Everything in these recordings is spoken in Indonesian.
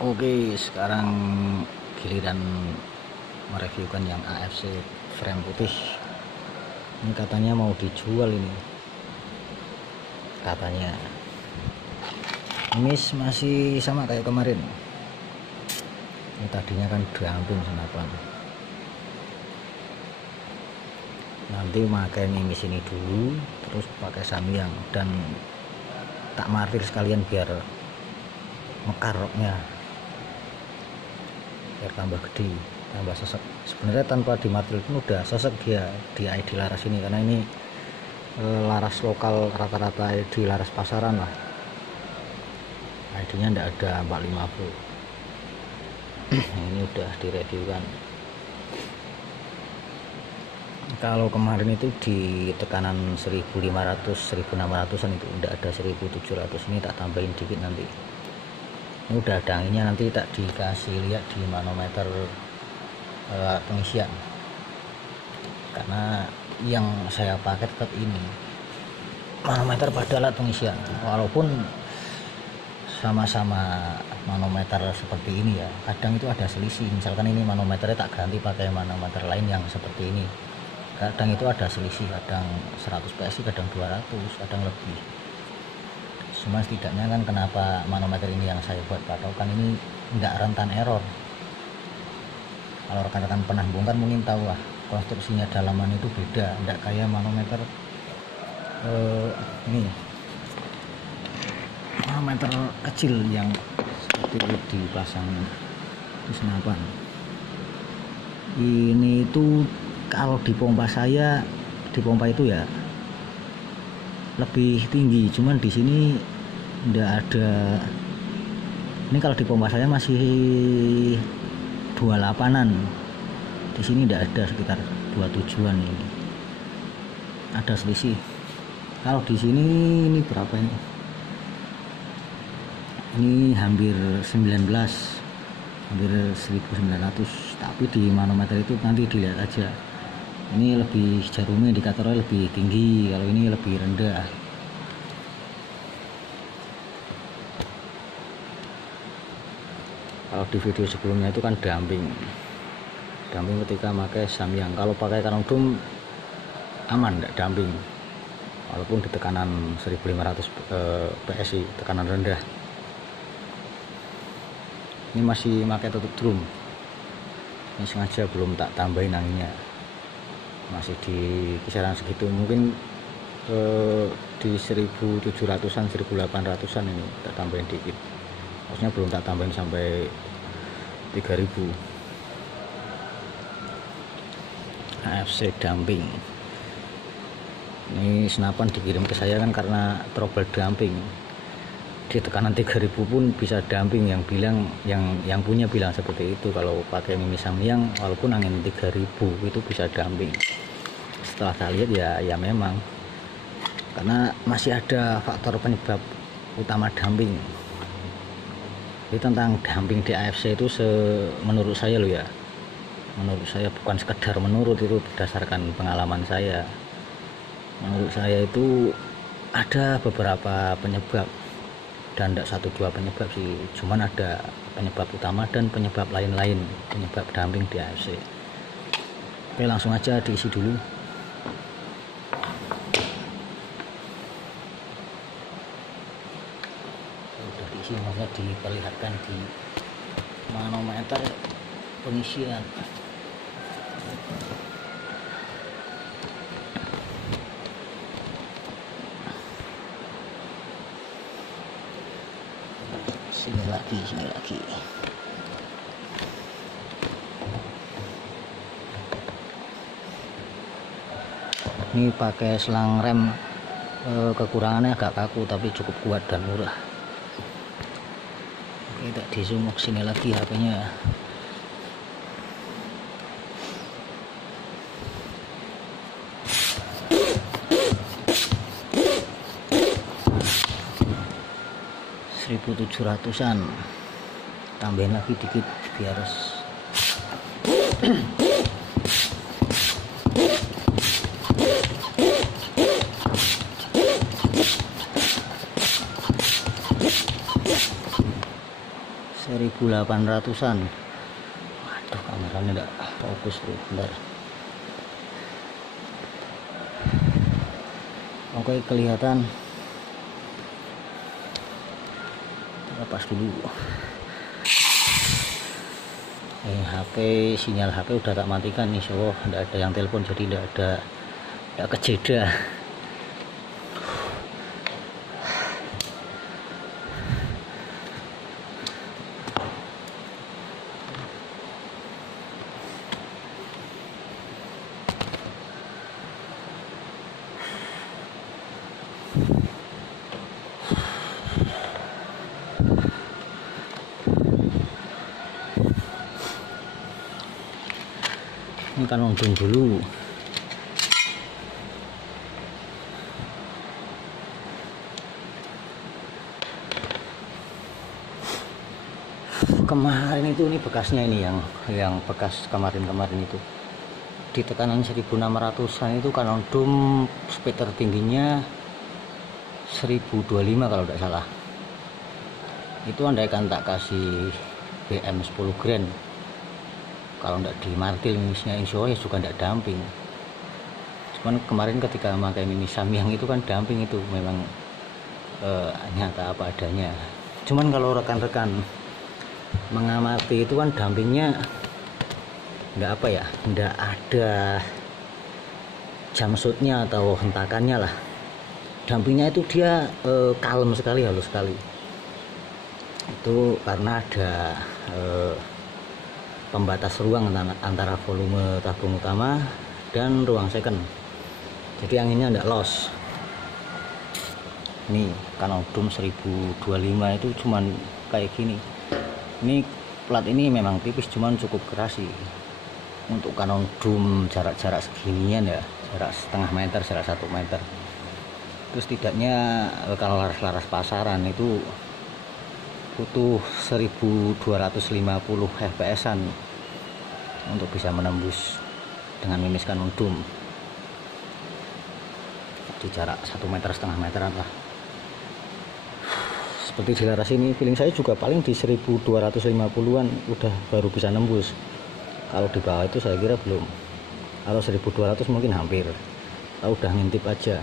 Oke, sekarang giliran mereviewkan yang AFC frame putih. Ini katanya mau dijual ini. Katanya. Ini masih sama kayak kemarin. Ini tadinya kan diampun senapan. Nanti pakai ngimis ini dulu, terus pakai samyang dan tak martir sekalian biar mekar roknya, biar tambah gede, tambah sesek. Sebenarnya tanpa dimartil pun udah sesek dia di ID laras ini, karena ini laras lokal rata-rata di laras pasaran lah. ID nya ndak ada 45 volt. Ini udah direviewkan. Kalau kemarin itu di tekanan 1500-1600an itu udah ada 1700. Ini tak tambahin dikit nanti. Ini udah ada anginnya, nanti tak dikasih lihat di manometer pengisian. Karena yang saya pakai tetap ini manometer pada alat pengisian, walaupun sama-sama manometer seperti ini ya, kadang itu ada selisih. Misalkan ini manometernya tak ganti pakai manometer lain yang seperti ini, kadang itu ada selisih, kadang 100 PSI, kadang 200, kadang lebih. Cuma setidaknya kan kenapa manometer ini yang saya buat patokan ini enggak rentan error. Kalau rekan-rekan pernah bongkar mungkin tahu lah, konstruksinya dalaman itu beda, enggak kayak manometer ini manometer kecil yang seperti itu dipasang di senapan. Ini itu kalau di pompa saya, di pompa itu ya lebih tinggi, cuman di sini enggak ada. Ini kalau di pompa saya masih 28-an, di sini enggak ada, sekitar 27-an. Ini ada selisih. Kalau di sini ini berapa ini? Ini hampir 19, hampir 1900. Tapi di manometer itu nanti dilihat aja. Ini lebih jarumnya, indikatornya lebih tinggi, kalau ini lebih rendah. Kalau di video sebelumnya itu kan damping ketika pakai samyang. Kalau pakai kanodum aman, enggak damping, walaupun di tekanan 1500 PSI, tekanan rendah. Ini masih pakai tutup drum, ini sengaja belum tak tambahin anginnya, masih di kisaran segitu, mungkin di 1700-an 1800-an ini tak tambahin dikit, maksudnya belum tak tambahin sampai 3000. AFC damping ini senapan dikirim ke saya kan karena trouble damping. Di tekanan 3000 pun bisa damping, yang bilang yang punya bilang seperti itu. Kalau pakai mimi samyang walaupun angin 3000 itu bisa damping. Setelah saya lihat ya memang, karena masih ada faktor penyebab utama damping. Jadi tentang damping di AFC itu menurut saya loh ya, menurut saya, bukan sekedar menurut, itu berdasarkan pengalaman saya. Menurut saya itu ada beberapa penyebab, dan tidak 1-2 penyebab sih, cuman ada penyebab utama dan penyebab lain-lain penyebab damping di AFC. Oke, langsung aja diisi dulu. Udah diisi, maksudnya diperlihatkan di manometer pengisian. Sini lagi. Ini pakai selang rem, kekurangannya agak kaku tapi cukup kuat dan murah. Oke, tak di zoom sini lagi HP-nya. An, tambahin lagi dikit biar 1800-an. Waduh, kameranya enggak fokus tuh, bentar. Oke, kelihatan. Lepas dulu. HP, sinyal HP udah tak matikan, insya Allah enggak ada yang telepon, jadi enggak kejeda. Ini kan untung dulu. Kemarin itu ini bekasnya, ini yang bekas kemarin itu di tekanan 1600-an itu Canon Doom speed tertingginya 1025 kalau tidak salah. Itu andaikan tak kasih BM 10 grand, kalau tidak di martil mimisnya insya Allah juga tidak damping. Cuman kemarin ketika memakai mimis Samyang itu kan damping, itu memang nyata apa adanya. Cuman kalau rekan-rekan mengamati itu kan dampingnya nggak apa ya, nggak ada jam shootnya atau hentakannya lah. Dampingnya itu dia kalem sekali, halus sekali. Itu karena ada pembatas ruang antara volume tabung utama dan ruang second, jadi anginnya nggak loss. Ini Canon Doom 1025 itu cuman kayak gini. Ini plat ini memang tipis, cuman cukup keras sih untuk Canon Doom jarak-jarak seginian ya, jarak setengah meter, jarak 1 meter. Terus setidaknya kalau laras-laras pasaran itu butuh 1250 fps-an untuk bisa menembus dengan mimis Canon Doom di jarak 1 meter, setengah meteran lah. Seperti di laras ini, feeling saya juga paling di 1250-an udah baru bisa nembus. Kalau di bawah itu saya kira belum. Kalau 1200 mungkin hampir, udah ngintip aja.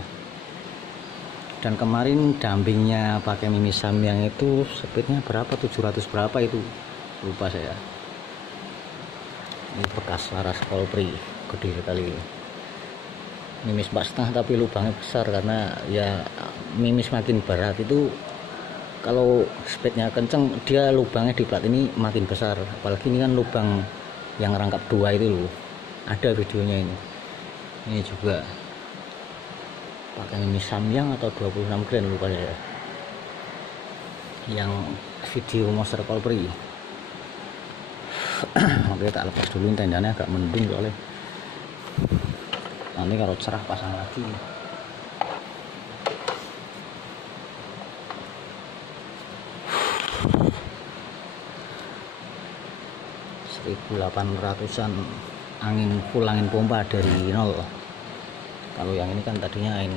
Dan kemarin dampingnya pakai mimis Samyang itu speednya berapa, 700 berapa itu, lupa saya. Ini bekas laras Polpri, gede sekali. Mimis 4,5 tapi lubangnya besar, karena ya mimis makin berat itu kalau speednya kenceng dia lubangnya di plat ini makin besar. Apalagi ini kan lubang yang rangkap 2 itu loh, ada videonya ini. Ini juga pakai mimis Samyang atau 26 grand lupa saya, yang video Monster Polpri. Oke, tak lepas dulu, tendanya agak mendung soalnya, nanti kalau cerah pasang lagi. $1.800-an, angin full, angin pompa dari nol. Kalau yang ini kan tadinya angin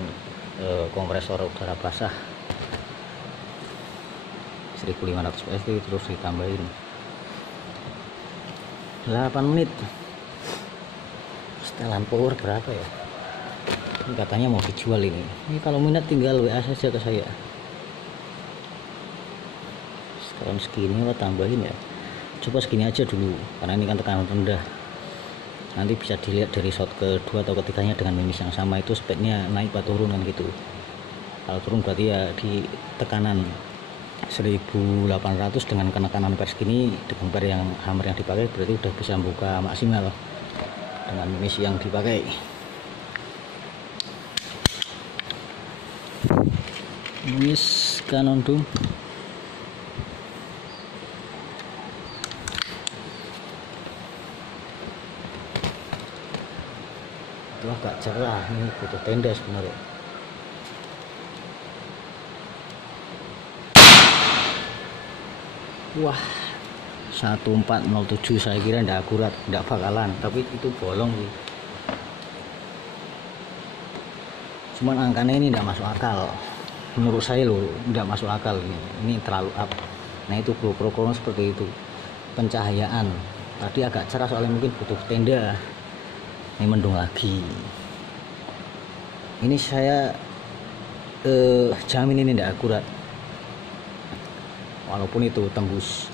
kompresor udara basah 1500 PS terus ditambahin 8 menit. Setelan power berapa ya? Ini katanya mau dijual ini. Ini kalau minat tinggal WA saja ke saya. Sekarang segini apa tambahin ya? Coba segini aja dulu, karena ini kan tekanan rendah. Nanti bisa dilihat dari shot kedua atau ketiganya dengan mimis yang sama itu speednya naik atau turun kan gitu. Kalau turun berarti ya di tekanan 1800 dengan penekanan pers gini, dengan per yang hammer yang dipakai, berarti udah bisa buka maksimal dengan mimis yang dipakai. Mimis Canon Doom itu agak cerah, ini butuh tenda sebenarnya. Wah, 1407 saya kira tidak akurat, tidak bakalan, tapi itu bolong sih. Cuman angkanya ini tidak masuk akal menurut saya loh, tidak masuk akal ini terlalu up. Nah itu bro, pro krono seperti itu. Pencahayaan tadi agak cerah soalnya mungkin butuh tenda. Ini mendung lagi. Ini saya jamin ini tidak akurat, walaupun itu tembus,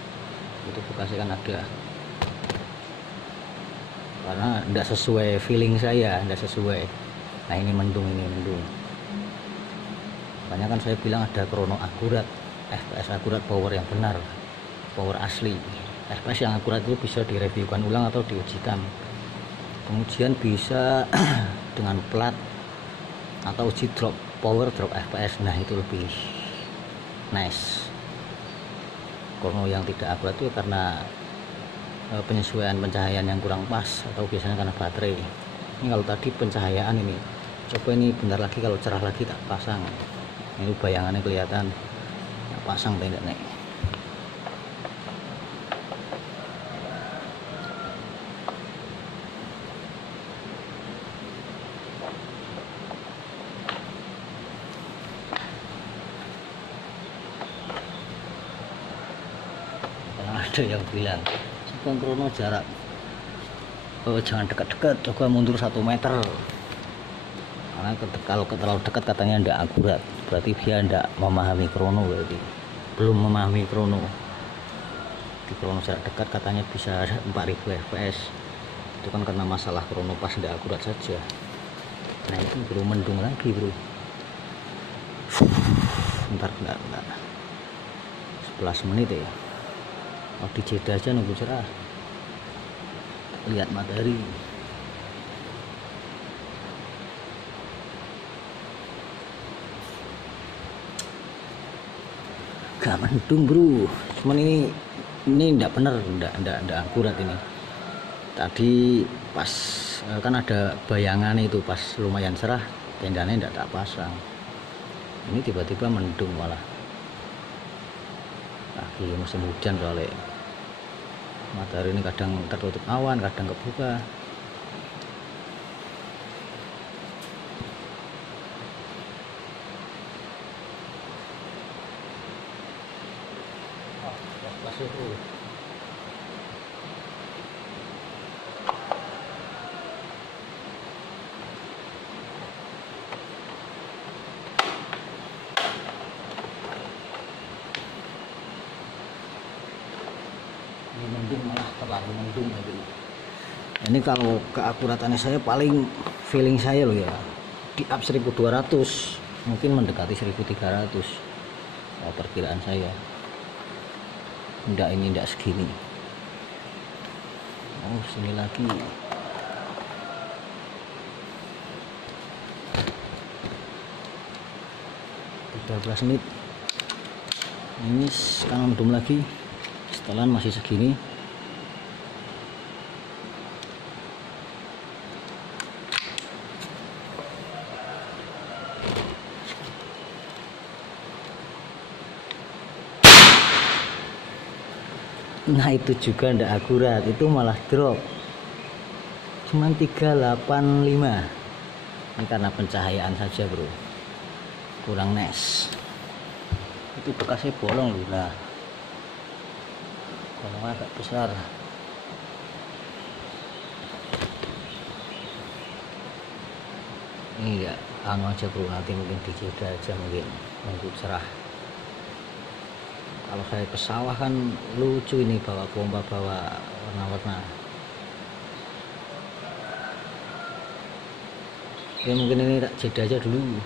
itu bekasnya kan ada, karena tidak sesuai feeling saya, tidak sesuai. Nah ini mendung, makanya kan saya bilang ada krono akurat, FPS akurat, power yang benar, power asli. FPS yang akurat itu bisa direviewkan ulang atau diujikan, kemudian bisa dengan plat atau uji drop power, drop FPS. Nah itu lebih nice. Krono yang tidak akurat itu karena penyesuaian pencahayaan yang kurang pas, atau biasanya karena baterai. Ini kalau tadi pencahayaan ini, coba ini bentar lagi kalau cerah lagi tak pasang. Ini bayangannya kelihatan, tak pasang tenda nih. Ada yang bilang Bang Krono jarak jangan dekat-dekat, coba mundur 1 meter, karena kalau terlalu dekat katanya tidak akurat, berarti dia tidak memahami krono, berarti belum memahami krono. Di krono jarak dekat katanya bisa 4000 fps, itu kan karena masalah krono pas tidak akurat saja. Nah itu bro, mendung lagi bro. Bentar 11 menit ya. Oh, di Jeddah aja nunggu cerah, lihat matahari. Gak mendung bro, cuman ini enggak bener, enggak akurat ini. Tadi pas kan ada bayangan itu, pas lumayan cerah, tendanya enggak tak pasang. Ini tiba-tiba mendung malah. Lagi musim hujan soalnya. Matahari ini kadang tertutup awan, kadang kebuka. Ini mendung, malah terlalu mendung lagi. Ini kalau keakuratannya saya paling feeling saya loh ya, di up 1200, mungkin mendekati 1300. Oh, perkiraan saya. Ini enggak segini. Oh, sini lagi. Belas menit. Ini sekarang mendung lagi. Setelan masih segini. Nah itu juga ndak akurat, itu malah drop cuman 385. Ini karena pencahayaan saja bro, kurang nice. Itu bekasnya bolong loh, nah bolong agak besar. Ini ya anu aja bro, nanti mungkin di Jeddah aja, mungkin nunggu cerah. Kalau saya ke sawah kan lucu ini, bawa pompa, bawa warna-warna. Ya mungkin ini tak Jeddah aja dulu.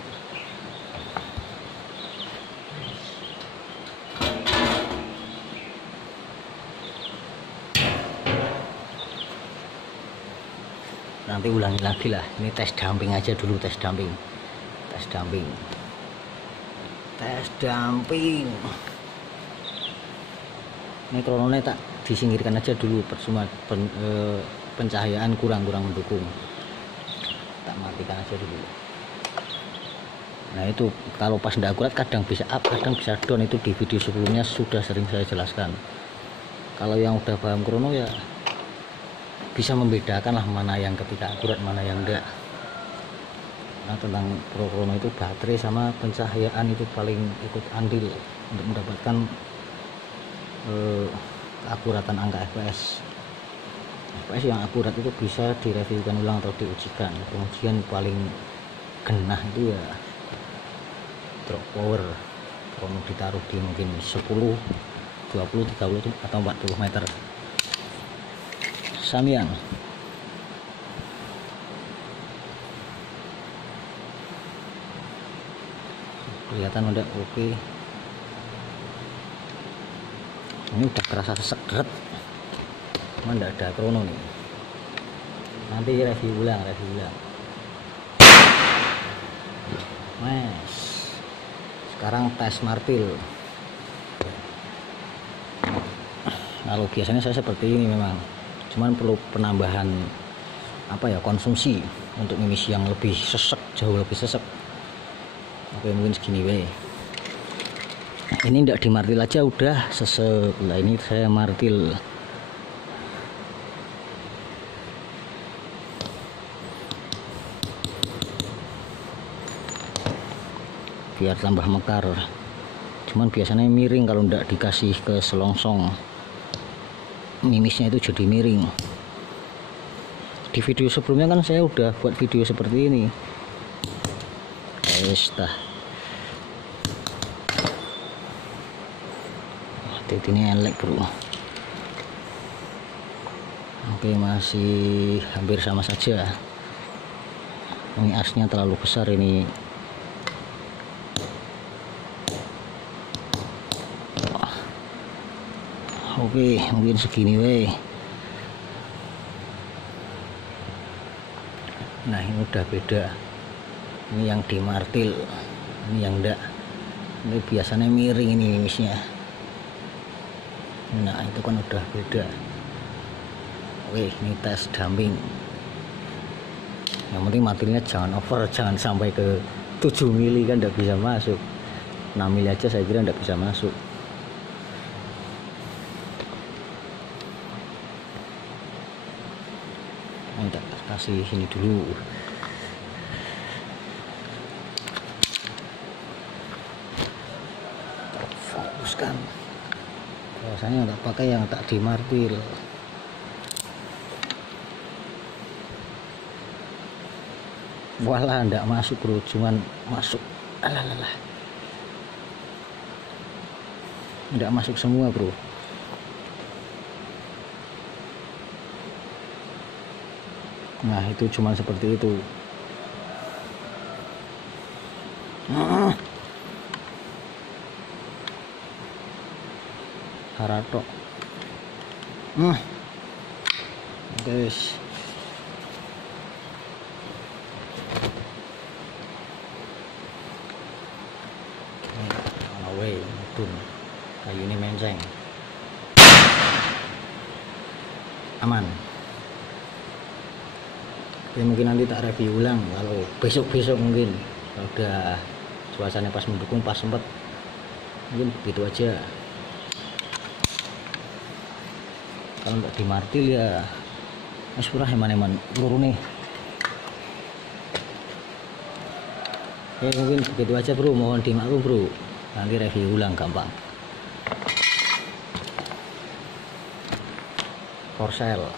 Nanti ulangi lagi lah. Ini tes damping aja dulu, tes damping. Ini krononya tak disingkirkan aja dulu, percuma pencahayaan kurang mendukung, tak matikan aja dulu. Nah itu kalau pas tidak akurat kadang bisa up, kadang bisa down. Itu di video sebelumnya sudah sering saya jelaskan. Kalau yang udah paham krono ya bisa membedakan lah mana yang ketika akurat, mana yang enggak. Nah tentang pro krono itu baterai sama pencahayaan itu paling ikut andil untuk mendapatkan keakuratan angka FPS yang akurat itu bisa direviewkan ulang atau diujikan. Pengujian paling genah itu ya drop power, kalau ditaruh di mungkin 10, 20, 30 atau 40 meter. Samyang kelihatan udah oke. Ini udah kerasa sesek, cuman enggak ada krono nih. Nanti review ulang. Mas, sekarang tes martil. Kalau biasanya saya seperti ini memang, cuman perlu penambahan konsumsi untuk mimis yang lebih sesek, jauh lebih sesek. Oke, mungkin segini we. Ini tidak dimartil aja udah sesek. Nah, ini saya martil. Biar tambah mekar. Cuman biasanya miring kalau tidak dikasih ke selongsong. Mimisnya itu jadi miring. Di video sebelumnya kan saya udah buat video seperti ini. Ini elek bro. Oke, masih hampir sama saja. Ini asnya terlalu besar ini. Oke, mungkin segini weh. Nah, ini udah beda. Ini yang dimartil, ini yang enggak. Ini biasanya miring ini mimisnya. Nah, itu kan udah beda. Oke, ini tes dumping. Yang penting martilnya jangan over, jangan sampai ke 7 mili kan enggak bisa masuk. 6 mili aja saya kira enggak bisa masuk. Kita kasih sini dulu. Fokuskan. Biasanya nggak pakai yang tak dimartil. Walah, nggak masuk bro, cuman masuk. Alalah, nggak masuk semua bro. Nah, itu cuman seperti itu. Harato. Guys. Away, tun. Kayu ini menceng. Aman. Ya, mungkin nanti tak review ulang kalau besok mungkin kalau udah suasana pas mendukung, pas sempet, mungkin begitu aja. Kalau nggak dimartil ya surah eman peluru nih. Ya mungkin begitu aja bro, mohon dimaklum bro, nanti review ulang gampang. For sale.